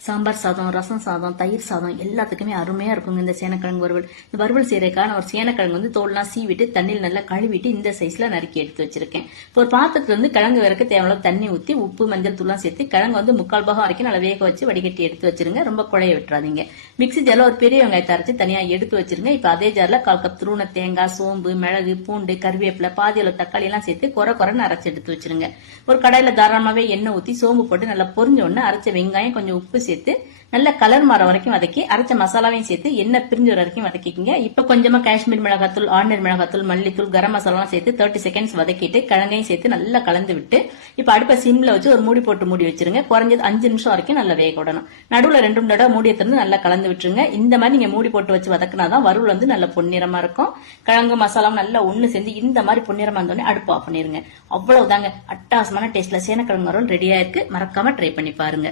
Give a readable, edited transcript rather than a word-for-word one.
சாம்பார் சாதம், ரசம் சாதம், தயிர் சாதம் எல்லாத்துக்குமே அருமையா இருக்குங்க இந்த சேனக்கிழங்கு வறுவல். இந்த வறுவல் செய்யறதுக்காக நான் ஒரு சேனக்கிழங்கு வந்து தோல்லாம் சீவிட்டு தண்ணியில் நல்லா கழுவிட்டு இந்த சைஸ்ல நறுக்கி எடுத்து வச்சிருக்கேன். இப்போ ஒரு பாத்திரத்துல வந்து கிழங்கு வரைக்க தேவையான தண்ணி ஊற்றி உப்பு மஞ்சள் தூள்லாம் சேர்த்து கிழங்கு வந்து 3/4 பாகம் வரைக்கும் நல்லா வேக வச்சு வடிகட்டி எடுத்து வச்சிருங்க. ரொம்ப குழைய விட்டுறாதீங்க. மிக்ஸி ஜார்ல ஒரு பெரிய வெங்காயத்தை அரைச்சு தனியா எடுத்து வச்சிருங்க. இப்ப அதே ஜார்ல 1/4 கப் துருவன தேங்காய், சோம்பு, மிளகு, பூண்டு, கருவேப்பிலை, பாதி அளவு தக்காளி எல்லாம் சேர்த்து குறைன்னு அரைச்சு எடுத்து வச்சிருங்க. ஒரு கடாயில தாராளமாவே எண்ணெய் ஊற்றி சோம்பு போட்டு நல்லா பொரிஞ்ச உடனே அரைச்ச வெங்காயம் கொஞ்சம் உப்பு சேர்த்து நல்ல கலர் மாற வரைக்கும் வதக்கி அரைச்ச மசாலாவையும் சேர்த்து எண்ணெய் பிரிஞ்சு வரைக்கும் வதக்கிக்கங்க. இப்ப கொஞ்சமா காஷ்மீர் மிளகாத்தூள், ஆர்டினரி மிளகாத்தூள், மல்லித்தூள், கரம் மசாலாம் சேர்த்து 30 செகண்ட்ஸ் வதக்கிட்டு கிழங்கையும் சேர்த்து நல்லா கலந்து விட்டு இப்ப அடுப்பை சிம்ல வச்சு ஒரு மூடி போட்டு மூடி வச்சிருங்க. குறைஞ்சது 5 நிமிஷம் வரைக்கும் நல்லா வேக விடணும். நடுவுல 2 தடவை மூடியை திறந்து நல்லா கலந்து விட்டுருங்க. இந்த மாதிரி நீங்க மூடி போட்டு வச்சு வதக்கினாதான் வறுவல் வந்து நல்ல பொன்னிறமா இருக்கும். கிழங்கு மசாலாம் நல்லா ஒண்ணு சேர்ந்து இந்த மாதிரி பொன்னிறமா இருந்தோடனே அடுப்பு ஆஃப் பண்ணிருங்க. அவ்வளவுதாங்க, அட்டகாசமான டேஸ்ட்ல சேனக்கிழங்கு வறுவல் ரெடியா இருக்கு. மறக்காம ட்ரை பண்ணி பாருங்க.